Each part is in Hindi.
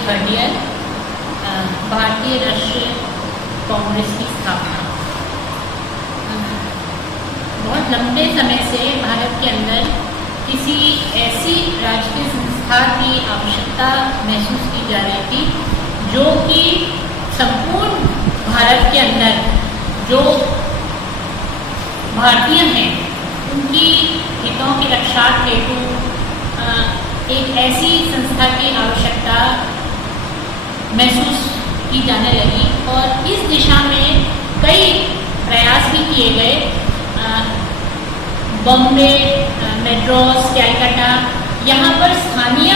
थर्ड ईयर, भारतीय राष्ट्रीय कांग्रेस की स्थापना। बहुत लंबे समय से भारत के अंदर किसी ऐसी राजकीय संस्था की आवश्यकता महसूस की जा रही थी जो कि संपूर्ण भारत के अंदर जो भारतीय हैं उनकी हितों की रक्षा हेतु एक ऐसी संस्था की आवश्यकता महसूस की जाने लगी और इस दिशा में कई प्रयास भी किए गए। बॉम्बे, मद्रास, कलकत्ता, यहाँ पर स्थानीय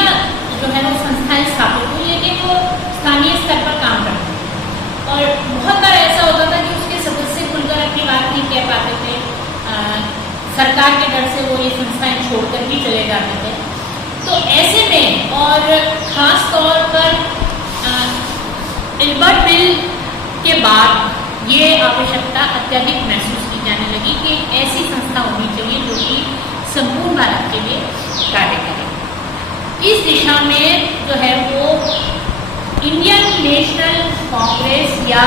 जो है वो संस्थाएं स्थापित हुई, लेकिन वो स्थानीय स्तर पर काम करती थी और बहुत बार ऐसा होता था कि उसके सदस्य खुलकर अपनी बात नहीं कह पाते थे। सरकार के डर से वो ये संस्थाएं छोड़कर भी चले जाते थे। तो ऐसे में और ख़ास तौर पर इल्बर्ट बिल के बाद ये आवश्यकता अत्यधिक महसूस की जाने लगी कि ऐसी संस्था होनी चाहिए जो कि संपूर्ण भारत के लिए कार्य करे। इस दिशा में जो है वो इंडियन नेशनल कांग्रेस या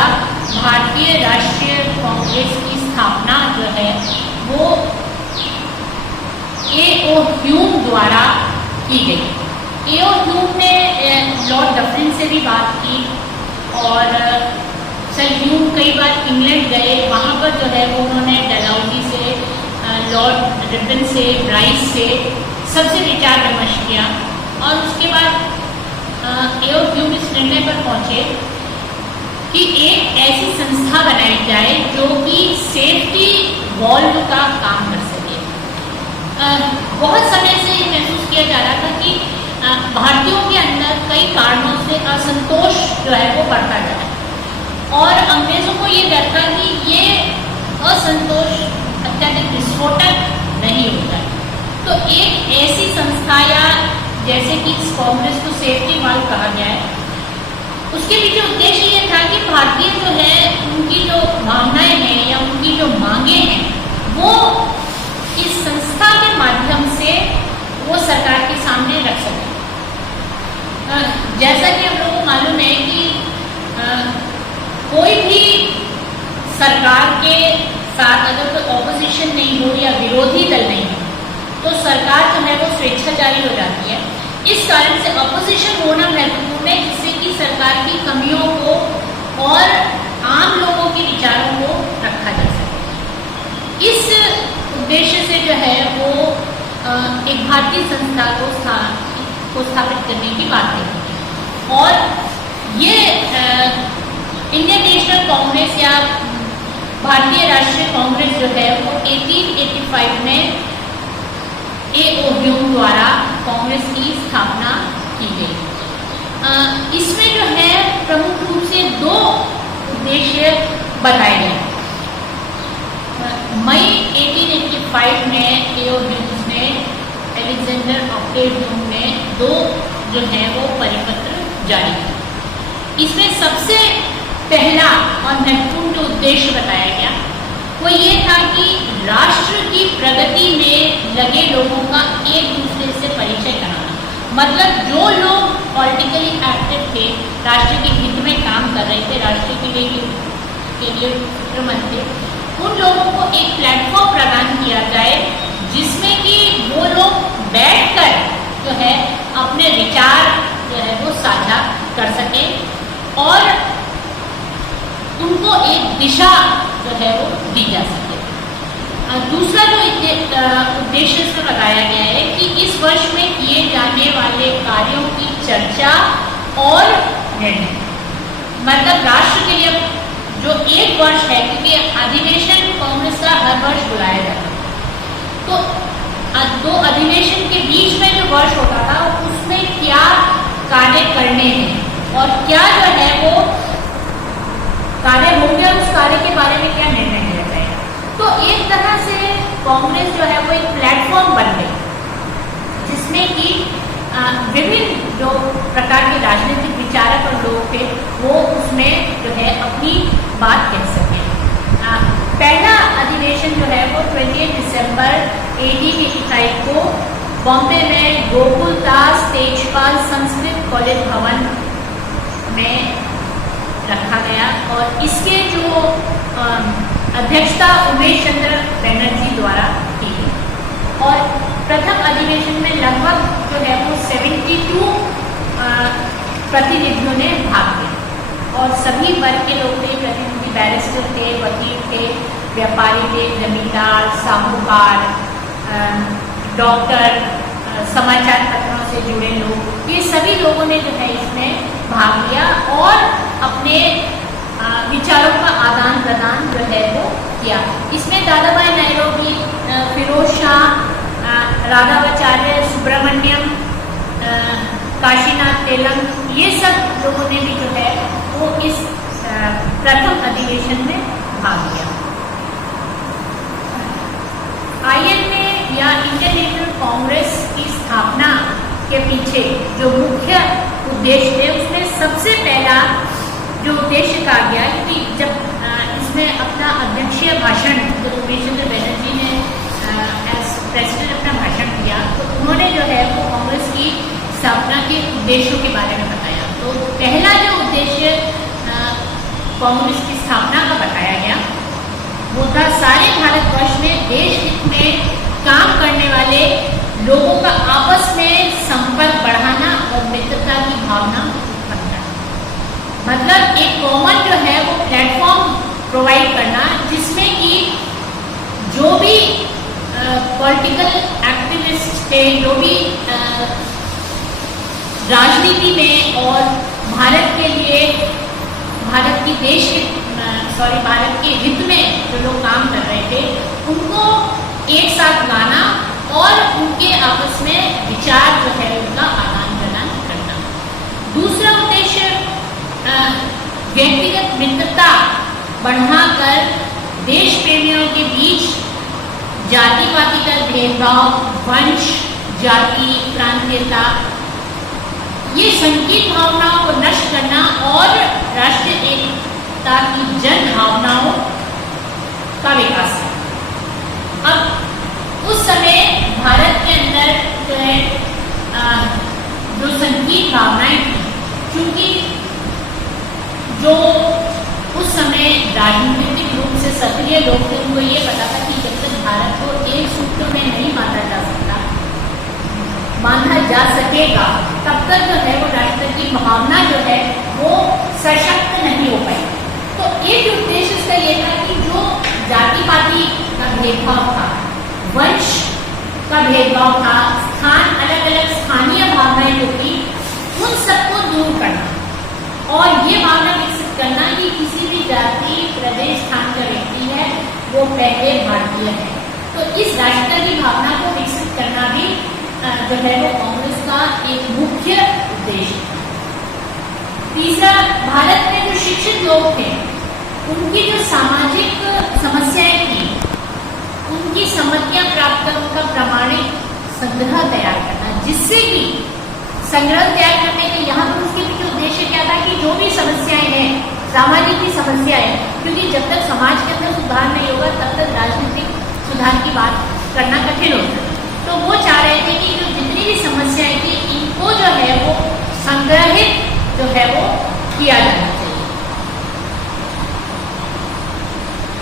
भारतीय राष्ट्रीय कांग्रेस की स्थापना जो है वो ए.ओ. ह्यूम द्वारा की गई। ए.ओ. ह्यूम ने लॉर्ड डफरिन से भी बात की और सर ह्यूम कई बार इंग्लैंड गए, वहाँ पर जो है वो उन्होंने डलहौजी से, लॉर्ड रिपन से, ब्राइस से सबसे विचार विमर्श किया और उसके बाद ए.ओ. ह्यूम इस निर्णय पर पहुँचे कि एक ऐसी संस्था बनाई जाए जो कि सेफ्टी वॉल्व का काम कर सके। बहुत समय से ये महसूस किया जा रहा था कि भारतीयों के अंदर कई कारणों से असंतोष जो है वो बढ़ता जा रहा है और अंग्रेज़ों को ये डर था कि ये असंतोष अत्यधिक विस्फोटक नहीं होता है। तो एक ऐसी संस्था या जैसे कि इस कांग्रेस को सेफ्टी वाल्व कहा गया है, उसके पीछे उद्देश्य ये था कि भारतीय जो है उनकी जो भावनाएं हैं या उनकी जो मांगे हैं वो इस संस्था के माध्यम से वो सरकार के सामने रख सकें। जैसा कि हम लोगों को मालूम है कि कोई भी सरकार के साथ अगर कोई ऑपोजिशन नहीं हो या विरोधी दल नहीं हो तो सरकार जो है वो स्वेच्छाचारी हो जाती है। इस कारण से ऑपोजिशन होना महत्वपूर्ण है जिससे कि सरकार की कमियों को और आम लोगों के विचारों को रखा जा सके। इस उद्देश्य से जो है वो एक भारतीय संस्था को स्थापित करने की बात है और ये इंडियन नेशनल कांग्रेस या भारतीय राष्ट्रीय कांग्रेस जो है वो 1885 में ए.ओ. ह्यूम द्वारा कांग्रेस की स्थापना की गई। इसमें जो है प्रमुख रूप से दो उद्देश्य बताए गए। मई 1885 में ए.ओ. ह्यूम ने अलेक्जेंडर ऑक्टेव ह्यूम ने दो जो है वो परिपत्र जारी किए। इसमें सबसे पहला और महत्वपूर्ण जो उद्देश्य बताया गया वो ये था कि राष्ट्र की प्रगति में लगे लोगों का एक दूसरे से परिचय कराना। मतलब जो लोग पॉलिटिकली एक्टिव थे, राष्ट्र के हित में काम कर रहे थे, राष्ट्र के लिए फिक्रमंद थे, उन लोगों को एक प्लेटफॉर्म प्रदान किया जाए जिसमें कि वो लोग बैठकर जो है अपने विचार जो है वो साझा कर सकें और उनको एक दिशा जो है वो दी जा सके। दूसरा जो उद्देश्य इसमें बताया गया है कि इस वर्ष में किए जाने वाले कार्यों की चर्चा और निर्णय। मतलब राष्ट्र के लिए जो एक वर्ष है, क्योंकि अधिवेशन कांग्रेस का हर वर्ष बुलाया जाता है, तो दो अधिवेशन के बीच में जो वर्ष होता था उसमें क्या कार्य करने हैं और क्या जो है वो कार्य होंगे और उस कार्य के बारे में क्या निर्णय लिया जाएगा। तो एक तरह से कांग्रेस जो है वो एक प्लेटफॉर्म बन गई जिसमें कि विभिन्न जो प्रकार के राजनीतिक विचारक और लोग थे वो उसमें जो है अपनी बात कह सकें। पहला अधिवेशन जो है वो 28 दिसंबर 1885 को बॉम्बे में गोकुलदास तेजपाल संस्कृत कॉलेज भवन में रखा गया और इसके जो अध्यक्षता उमेश चंद्र बनर्जी द्वारा की गई। और प्रथम अधिवेशन में लगभग जो है वो 72 प्रतिनिधियों ने भाग लिया और सभी वर्ग के लोग थे। प्रतिनिधि बैरिस्टर थे, वकील थे, व्यापारी थे, जमींदार, साहूकार, डॉक्टर, समाचार पत्रों से जुड़े लोग, ये सभी लोगों ने जो है इसमें भाग लिया और अपने विचारों का आदान प्रदान जो है वो किया। इसमें दादाभाई नौरोजी, फिरोज शाह, राघवाचार्य, सुब्रमण्यम, काशीनाथ तेलंग, ये सब लोगों ने भी जो है वो इस प्रथम अधिवेशन में भाग लिया। INA या इंडियन नेशनल कांग्रेस की स्थापना के पीछे जो मुख्य उद्देश्य थे, उसमें सबसे पहला जो उद्देश्य कहा गया कि जब इसमें अपना अध्यक्षीय भाषण जो उमेश चंद्र बनर्जी ने एज प्रेसिडेंट अपना भाषण दिया, तो उन्होंने जो है वो कांग्रेस की स्थापना के उद्देश्यों के बारे में बताया। तो पहला जो उद्देश्य कांग्रेस की स्थापना का बताया गया वो था सारे भारतवर्ष में देश हित में काम करने वाले लोगों का आपस में संपर्क बढ़ाना और मित्रता की भावना उत्पन्न करना। मतलब एक कॉमन जो है वो प्लेटफॉर्म प्रोवाइड करना जिसमें कि जो भी पॉलिटिकल एक्टिविस्ट थे, जो भी राजनीति में और भारत के लिए, भारत की भारत के हित में जो लोग काम कर रहे थे, उनको एक साथ लाना और उनके आपस में विचार जो है उनका आदान प्रदान करना। दूसरा उद्देश्य व्यक्तिगत मित्रता बढ़ाकर देश प्रेमियों के बीच जाति पाति का भेदभाव, वंश, जाति, प्रांतीयता, ये संकीर्ण भावनाओं को नष्ट करना और राष्ट्रीय एकता की जन भावनाओं का विकास करना। अब उस समय भारत के अंदर जो है जो संकीर्ण भावनाएं थी, क्योंकि जो उस समय राजनीतिक रूप से सक्रिय लोग थे, उनको ये पता था कि जब तक भारत को एक सूत्र में नहीं बांधा जा सकेगा, तब तक जो है वो राष्ट्र की भावना जो है वो सशक्त नहीं हो पाई। तो एक उद्देश्य इसका ये था कि जो जाति पाति का भेदभाव था, वंश का भेदभाव था, स्थान अलग अलग स्थानीय भावनाएं जो थी, उन सबको दूर करना और ये भावना विकसित करना कि किसी भी जाति, प्रदेश, स्थान का व्यक्ति है वो पहले भारतीय है। तो इस राष्ट्र की भावना को विकसित करना भी जो है वो कांग्रेस का एक मुख्य उद्देश्य था। तीसरा, भारत में जो शिक्षित लोग थे, उनकी जो सामाजिक समस्याएं थी, उनकी सम्मतियां प्राप्त कर उनका प्रामाणिक संग्रह तैयार करना, जिससे कि संग्रह तैयार करने के यहाँ पर उसके पीछे उद्देश्य क्या था कि जो भी समस्याएं हैं, सामाजिक की समस्याएं, क्योंकि जब तक समाज के अंदर सुधार नहीं होगा तब तक राजनीतिक सुधार की बात करना कठिन होता है। तो वो चाह रहे थे कि जो जितनी भी समस्याएं थी, इनको जो है वो संग्रहित जो है वो किया जाना चाहिए।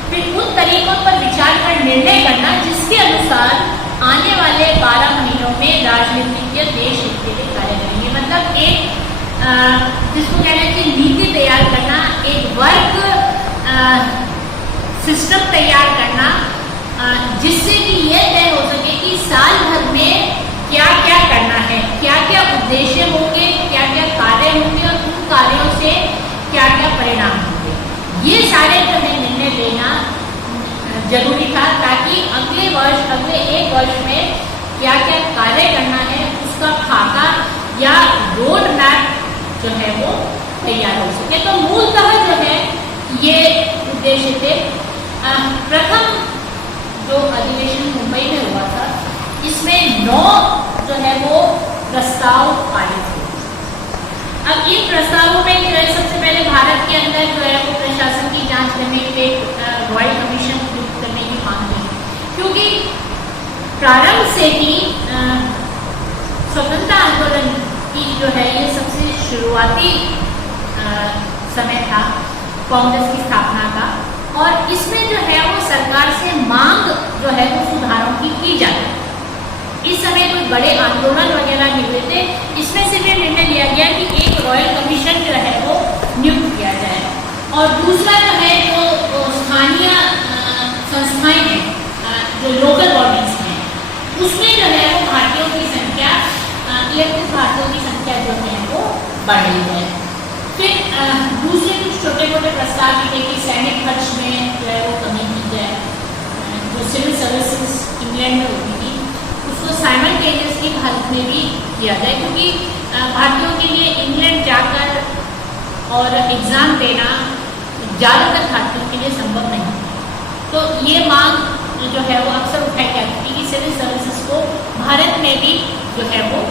फिर उन तरीकों पर विचार कर निर्णय करना जिसके अनुसार आने वाले 12 महीनों में राजनीतिज्ञ देश हित के लिए कार्य करेंगे। मतलब एक जिसको कहना चाहिए नीति तैयार करना, एक वर्क सिस्टम तैयार करना, जिससे कि यह तय हो सके कि साल भर में क्या क्या करना है, क्या क्या उद्देश्य होंगे, क्या क्या कार्य होंगे और उन कार्यों से क्या क्या परिणाम होंगे। ये सारे जो है निर्णय लेना जरूरी था, ताकि अगले वर्ष, अगले एक वर्ष में क्या क्या कार्य करना है उसका खाका या रोड मैप जो है वो तैयार हो सके। तो मूलतः जो है ये उद्देश्य थे। प्रथम जो अधिवेशन मुंबई में हुआ था, इसमें 9 जो है वो प्रस्ताव पारित हुए। अब इन प्रस्तावों में जो है सबसे पहले भारत के अंदर जो है वो प्रशासन की जांच करने के लिए रॉयल कमीशन नियुक्त करने की मांग की, क्योंकि प्रारंभ से ही स्वतंत्रता आंदोलन की जो है ये सबसे शुरुआती समय था कांग्रेस की स्थापना का, और इसमें जो है वो सरकार से मांग जो है वो सुधारों की जाती। इस समय कोई बड़े आंदोलन वगैरह नहीं हुए थे। इसमें सिर्फ ये निर्णय लिया गया कि एक रॉयल कमीशन जो है वो नियुक्त किया जाए, और दूसरा जो है जो स्थानीय संस्थाएं हैं, जो लोकल बॉडीज हैं, उसमें जो है वो भारतीयों की संख्या, इलेक्टेड भारतीयों की संख्या जो है वो बढ़ाई जाए। फिर दूसरे कुछ छोटे मोटे प्रस्ताव भी थे कि सैनिक खर्च में जो है वो कमी की जाए। जो सिविल सर्विसेज इंग्लैंड में होती थी उसको साइमल्टेनियसली भारत में भी किया जाए, क्योंकि भारतीयों के लिए इंग्लैंड जाकर और एग्ज़ाम देना ज़्यादातर भारतीयों के लिए संभव नहीं। तो ये मांग जो है वो अक्सर उठाई जाती थी कि सिविल सर्विसेज को भारत में भी जो है वो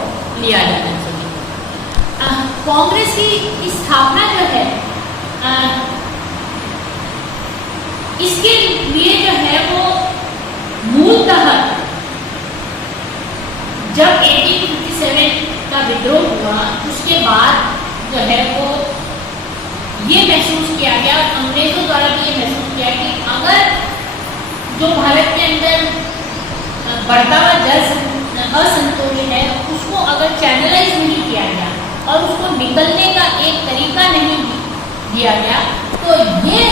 लिया जाना चाहिए। कांग्रेस की स्थापना जो है इसके लिए जो है वो मूलतः जब 1857 का विद्रोह हुआ उसके बाद जो है वो ये महसूस किया गया, और अंग्रेजों द्वारा भी ये महसूस किया कि अगर जो भारत के अंदर बढ़ता हुआ जल असंतोष है उसको अगर चैनलाइज नहीं किया गया और उसको निकलने का एक तरीका नहीं दिया गया, तो ये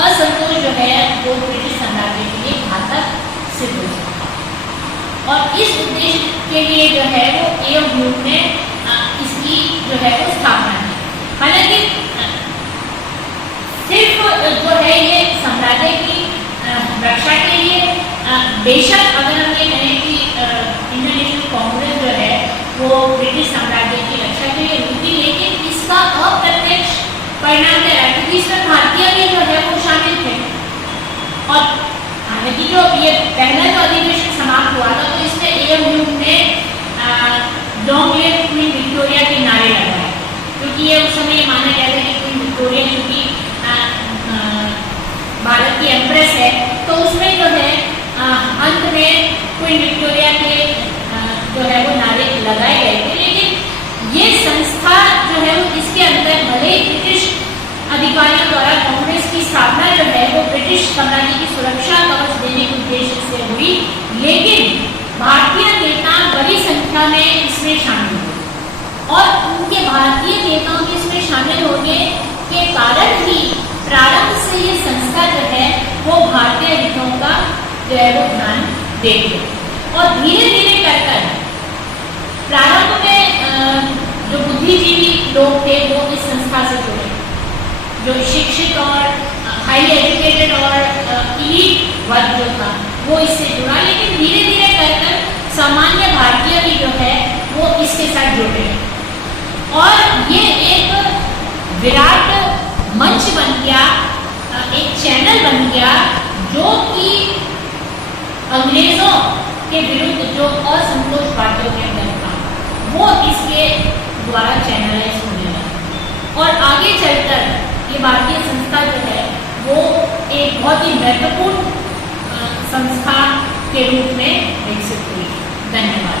असंतोष जो है वो ब्रिटिश साम्राज्य के लिए घातक सिद्ध हो सकता है। और इस उद्देश्य के लिए जो है वो एओ ह्यूम ने इसकी जो है वो स्थापना की। हालांकि सिर्फ जो है ये साम्राज्य की रक्षा के लिए, बेशक अगर हम ये कहें कि इंडियन नेशनल कांग्रेस जो है वो ब्रिटिश साम्राज्य की रक्षा के लिए रुकी, लेकिन इसका अप्रत्यक्ष परिणाम क्या है, क्योंकि इसमें भारतीय भी जो है वो शामिल थे। और हालांकि जो ये पहला जो अधिवेशन समाप्त हुआ था तो इसमें एओ ह्यूम ने लॉन्ग लिव क्वीन विक्टोरिया के नारे लगाए, क्योंकि ये उस समय माना गया था कि क्वीन विक्टोरिया चूंकि भारत की एम्प्रेस है, तो उसमें जो है अंत में क्वीन विक्टोरिया के जो है वो नारे लगाए गए थे। लेकिन ये संस्था जो है वो इसके अंदर भले ही ब्रिटिश अधिकारियों द्वारा कांग्रेस की स्थापना जो है वो ब्रिटिश साम्राज्य की सुरक्षा कवच देने के उद्देश्य से हुई, लेकिन भारतीय नेता बड़ी संख्या में इसमें शामिल हुए, और उनके भारतीय नेताओं के इसमें शामिल होने के कारण ही प्रारंभ से ये संस्था जो है वो भारतीय हितों का जो है वो ध्यान देती है। और धीरे धीरे कर प्रारंभ में जो बुद्धिजीवी लोग थे वो इस संस्था से जुड़े, जो शिक्षित और हाईली एजुकेटेड और इलीट वर्ग जो था वो इससे जुड़ा, लेकिन धीरे धीरे कर सामान्य भारतीय भी जो है वो इसके साथ जुड़े, और ये एक विराट मंच बन गया, एक चैनल बन गया, जो कि अंग्रेजों के विरुद्ध जो असंतोष भारतीयों के अंदर था वो इसके द्वारा चैनलाइज होने लगा, और आगे चलकर ये भारतीय संस्था जो है वो एक बहुत ही महत्वपूर्ण संस्था के रूप में विकसित हुई। धन्यवाद।